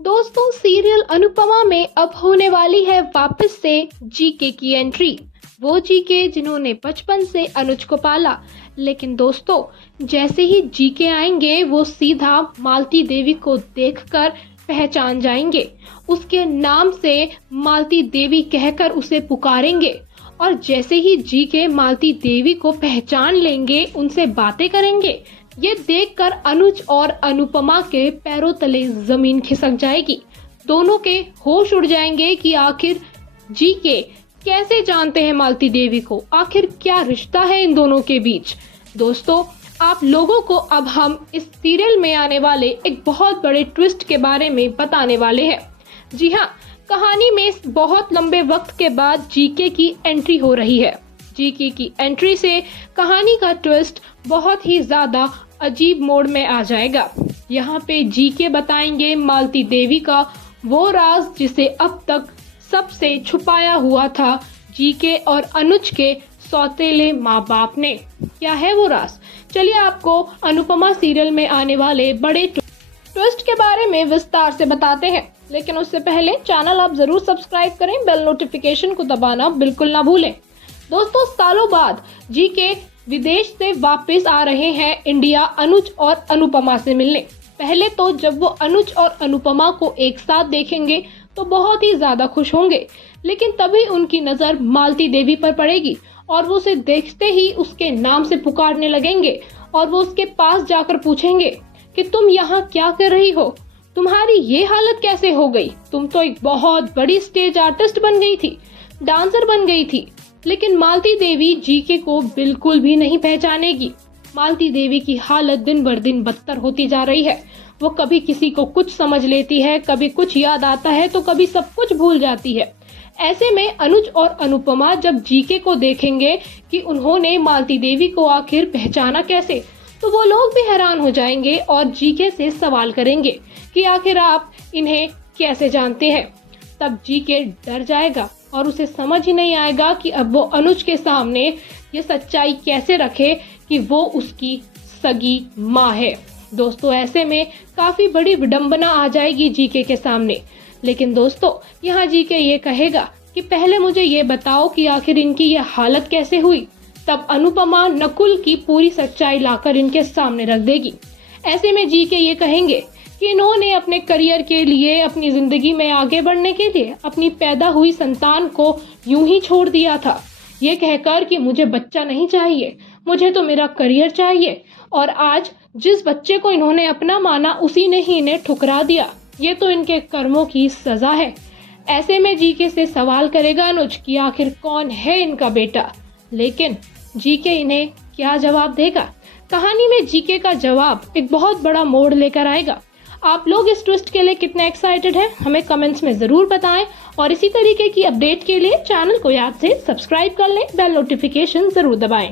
दोस्तों, सीरियल अनुपमा में अब होने वाली है वापस से जीके की एंट्री। वो जीके जिन्होंने बचपन से अनुज को पाला। लेकिन दोस्तों, जैसे ही जीके आएंगे वो सीधा मालती देवी को देखकर पहचान जाएंगे। उसके नाम से मालती देवी कहकर उसे पुकारेंगे और जैसे ही जीके मालती देवी को पहचान लेंगे, उनसे बातें करेंगे। ये देखकर अनुज और अनुपमा के पैरों तले जमीन खिसक जाएगी। दोनों के होश उड़ जाएंगे कि आखिर जीके कैसे जानते हैं मालती देवी को, आखिर क्या रिश्ता है इन दोनों के बीच। दोस्तों, आप लोगों को अब हम इस सीरियल में आने वाले एक बहुत बड़े ट्विस्ट के बारे में बताने वाले हैं। जी हाँ, कहानी में बहुत लंबे वक्त के बाद जीके की एंट्री हो रही है। जीके की एंट्री से कहानी का ट्विस्ट बहुत ही ज्यादा अजीब मोड़ में आ जाएगा। यहाँ पे जीके बताएंगे मालती देवी का वो राज जिसे अब तक सबसे छुपाया हुआ था जीके और अनुज के सौतेले माँ बाप ने। क्या है वो राज? चलिए आपको अनुपमा सीरियल में आने वाले बड़े ट्विस्ट के बारे में विस्तार से बताते हैं। लेकिन उससे पहले चैनल आप जरूर सब्सक्राइब करें, बेल नोटिफिकेशन को दबाना बिल्कुल ना भूलें। दोस्तों, सालों बाद जीके विदेश से वापस आ रहे हैं इंडिया अनुज और अनुपमा से मिलने। पहले तो जब वो अनुज और अनुपमा को एक साथ देखेंगे तो बहुत ही ज्यादा खुश होंगे, लेकिन तभी उनकी नजर मालती देवी पर पड़ेगी और वो उसे देखते ही उसके नाम से पुकारने लगेंगे और वो उसके पास जाकर पूछेंगे कि तुम यहाँ क्या कर रही हो, तुम्हारी ये हालत कैसे हो गई? तुम तो एक बहुत बड़ी स्टेज आर्टिस्ट बन गई थी, डांसर बन गई थी। लेकिन मालती देवी जीके को बिल्कुल भी नहीं पहचानेगी। मालती देवी की हालत दिन बर दिन बदतर होती जा रही है। वो कभी किसी को कुछ समझ लेती है, कभी कुछ याद आता है तो कभी सब कुछ भूल जाती है। ऐसे में अनुज और अनुपमा जब जीके को देखेंगे कि उन्होंने मालती देवी को आखिर पहचाना कैसे, तो वो लोग भी हैरान हो जाएंगे और जीके से सवाल करेंगे कि आखिर आप इन्हें कैसे जानते हैं। तब जीके डर जाएगा और उसे समझ ही नहीं आएगा कि अब वो अनुज के सामने ये सच्चाई कैसे रखे कि वो उसकी सगी माँ है। दोस्तों, ऐसे में काफी बड़ी विडंबना आ जाएगी जीके के सामने। लेकिन दोस्तों, यहाँ जीके ये कहेगा कि पहले मुझे ये बताओ कि आखिर इनकी ये हालत कैसे हुई। तब अनुपमा नकुल की पूरी सच्चाई लाकर इनके सामने रख देगी। ऐसे में जीके ये कहेंगे कि इन्होंने अपने करियर के लिए, अपनी जिंदगी में आगे बढ़ने के लिए अपनी पैदा हुई संतान को यूं ही छोड़ दिया था, ये कहकर कि मुझे बच्चा नहीं चाहिए, मुझे तो मेरा करियर चाहिए। और आज जिस बच्चे को इन्होंने अपना माना उसी ने ही इन्हें ठुकरा दिया। ये तो इनके कर्मों की सजा है। ऐसे में जीके से सवाल करेगा अनुज कि आखिर कौन है इनका बेटा। लेकिन जीके इन्हें क्या जवाब देगा? कहानी में जीके का जवाब एक बहुत बड़ा मोड़ लेकर आएगा। आप लोग इस ट्विस्ट के लिए कितने एक्साइटेड हैं, हमें कमेंट्स में जरूर बताएं। और इसी तरीके की अपडेट के लिए चैनल को याद से सब्सक्राइब कर लें, बेल नोटिफिकेशन जरूर दबाएं।